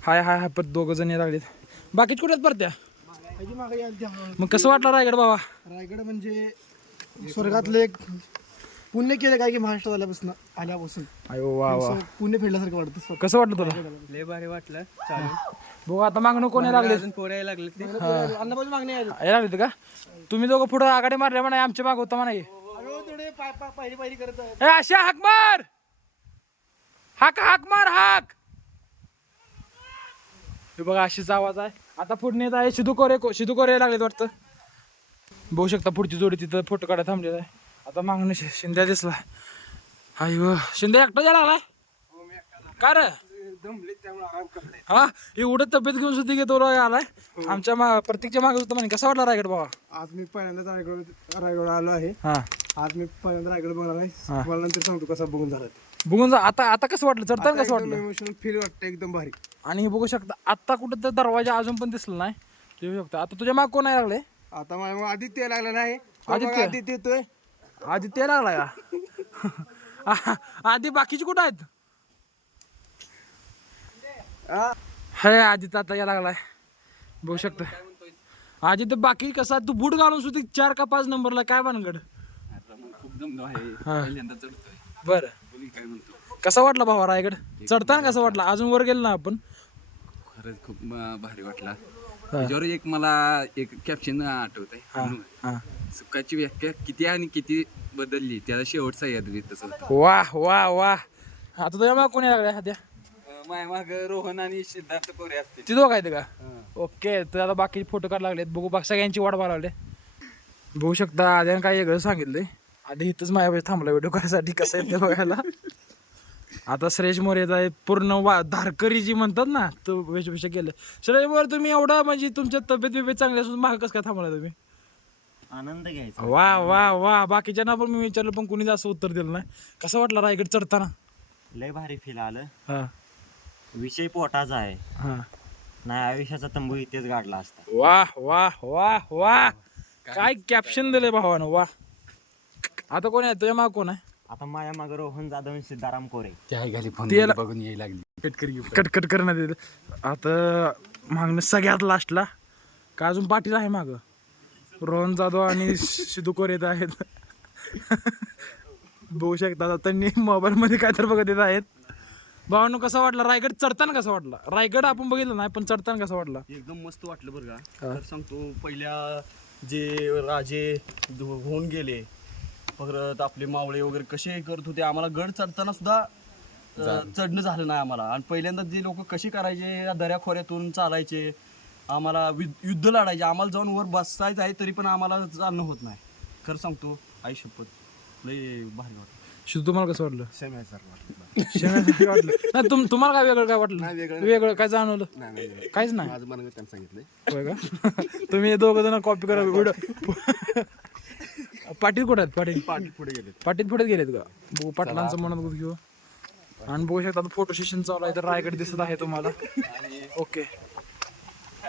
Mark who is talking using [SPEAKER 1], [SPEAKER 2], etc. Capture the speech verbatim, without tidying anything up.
[SPEAKER 1] हाय हाय हाय परत दोघं जण यायला लागलेत. बाकीच कुठे आहेत परत्या?
[SPEAKER 2] ह्याची मागे यायला ती हळूहळू.
[SPEAKER 1] मग कसं वाटलं रायगड बाबा?
[SPEAKER 2] रायगड म्हणजे स्वर्गातले एक पुण्य केलं काय की महाराष्ट्रात आल्यापासून आल्यापासून
[SPEAKER 1] अयो वा वा,
[SPEAKER 2] असं पुण्य फेडल्यासारखं वाटतं स्वतः.
[SPEAKER 1] कसं वाटलं तुला?
[SPEAKER 3] लय भारी वाटलं चालून.
[SPEAKER 1] बघू आता मागणं कोण यायला लागले?
[SPEAKER 3] अजून पोरं यायला लागले ते.
[SPEAKER 2] अन्नाबाजू मागणी आहे.
[SPEAKER 1] यायला लागलेत का? तुम्ही दोघं पुढं आघाडी मारल्या म्हणा, आमच्या माग होता म्हणा.
[SPEAKER 2] हळूहळू थोडे पाय पाय पायरी पायरी करत आहे.
[SPEAKER 1] ए अशा हाक मार, हाक हाक मार हाक. हे बघा अशीच आवाज आहे. आता पुढे येत आहे सिद्धू कोरे. सिद्धू कोरे लागलेत वाटतं. बघू शकता पुढची जोडी तिथं फोटो काढा थांबलेला आहे. आता मागणं शिंद्या दिसला. अयो शिंदे एकटा जायला लागलाय का रे? हा एवढं तब्येत घेऊन सुद्धा घेतो आलाय. आमच्या मा प्रत्येकच्या मागे होतं म्हणे. कसा वाटला रायगड बाबा?
[SPEAKER 2] आज मी पहिल्यांदाच रायगड रायगड आलो आहे.
[SPEAKER 1] हा
[SPEAKER 2] आज मी पहिल्यांदा रायगड बघणार आहे. मला नंतर सांगतो कसा बघून झाला ते.
[SPEAKER 1] बघून जा. आता आता कसं वाटलं? चढताना कसं वाटलं?
[SPEAKER 2] इमोशनल फील वाटतं एकदम भारी.
[SPEAKER 1] आणि हे बघू शकता आता कुठं तर दरवाजा अजून पण दिसला नाही. ते बघू शकता. आता तुझ्या माग कोण आहे लागले?
[SPEAKER 2] आता मला मग आदित्य लागला नाही.
[SPEAKER 1] आदित्य?
[SPEAKER 2] आदित्य येतोय.
[SPEAKER 1] आदित्य लागला का? आधी बाकीचे कुठं आहेत? हे आदित्य आता या लागलाय. बघू शकता आदित्य. बाकी कसा तू बूट घालून सुद्धा चार का पाच नंबरला काय भानगड? बर कसा वाटला भावा रायगड चढताना? कसं वाटला? अजून वर गेलो ना आपण.
[SPEAKER 4] खरंच खूप भारी वाटला. त्याच्यावर एक मला एक कॅप्शन आठवत आहे. सुखाची व्याख्या किती आणि किती बदलली त्याला शेवटचा याद तसं होतं.
[SPEAKER 1] वा वा वा. आता तुझ्या मग कोणी लागल्या सध्या?
[SPEAKER 4] माय माग रोहन आणि सिद्धार्थ कोरे असते.
[SPEAKER 1] ती दोघं आहेत का? ओके. तर आता बाकी फोटो काढ लागलेत. बघू बघ सगळ्यांची वाट बघायला लागले. बघू शकता आधी काय वेगळं सांगितलंय. आधी इथंच माझ्यापाशी थांबला व्हिडिओ करायसाठी. कसं आहे ते बघायला. आता श्रेयश मोरेचा पूर्ण वा धारकरी जी म्हणतात ना तो वेशभूषा केलं. श्रेयश मोरे तुम्ही एवढा म्हणजे तुमच्या तब्येत बिब्येत चांगली असून माग कसं काय थांबला तुम्ही?
[SPEAKER 3] आनंद घ्यायचा.
[SPEAKER 1] वा वा वा. बाकीच्यांना पण मी विचारलं पण कुणी जास्त उत्तर दिलं नाही. कसं वाटलं रायगड चढताना?
[SPEAKER 3] लय भारी फील आलं.
[SPEAKER 1] हा
[SPEAKER 3] विषय पोटाचा आहे.
[SPEAKER 1] हा.
[SPEAKER 3] नाही आयुष्याचा तंबू इथेच गाडला असता.
[SPEAKER 1] वा वा वा वा. काय कॅप्शन दिलंय भावानं. वा. आता कोण आहे तुझ्या माग? कोण आहे
[SPEAKER 3] आता माझ्या मागे रोहन जाधव आणि सिद्धाराम कोरे.
[SPEAKER 1] त्याला
[SPEAKER 4] बघून यायला लागली.
[SPEAKER 1] कटकट करण्यात येईल. आता मागणं सगळ्यात लास्टला का अजून पाटील आहे माग. रोहन जाधव आणि सिद्धू कोरे येत आहेत. बघू शकता आता त्यांनी मोबाईल मध्ये काय तर बघत येत आहेत. भावानं कसा वाटला रायगड चढताना? कसा वाटला रायगड? आपण बघितलं नाही पण चढताना कसं वाटला?
[SPEAKER 5] एकदम मस्त वाटलं बरं का. तर सांगतो पहिल्या जे राजे होऊन गेले परत आपले मावळे वगैरे कसे करत होते आम्हाला गड चढताना सुद्धा चढणं झालं नाही आम्हाला. आणि पहिल्यांदा जे लोक कसे करायचे या दऱ्याखोऱ्यातून चालायचे आम्हाला युद्ध लढायचे. आम्हाला जाऊन वर बसायचं आहे तरी पण आम्हाला जाणं होत नाही. खरं सांगतो आई शपथ लय भारी वाटलं.
[SPEAKER 1] शिव तुम्हाला कसं वाटलं?
[SPEAKER 5] सेम्यासारखं वाटलं.
[SPEAKER 1] शेणासारखं वाटलं नाही तुम तुम्हाला काय वेगळं काय वाटलं? वेगळं काय जाणवलं? काहीच नाही.
[SPEAKER 5] माझं मला त्यांनी सांगितलंय.
[SPEAKER 1] होय का? तुम्ही दोघं जण कॉपी करा व्हिडिओ. पाटील कुठे आहेत? पाटील
[SPEAKER 5] पाटील पुढे गेले.
[SPEAKER 1] पाटील पुढे गेलेत का? बघू पाटलांचं म्हणत घेऊ. आणि बघू शकता फोटो सेशन चालू आहे तर रायगड दिसत आहे तुम्हाला. ओके.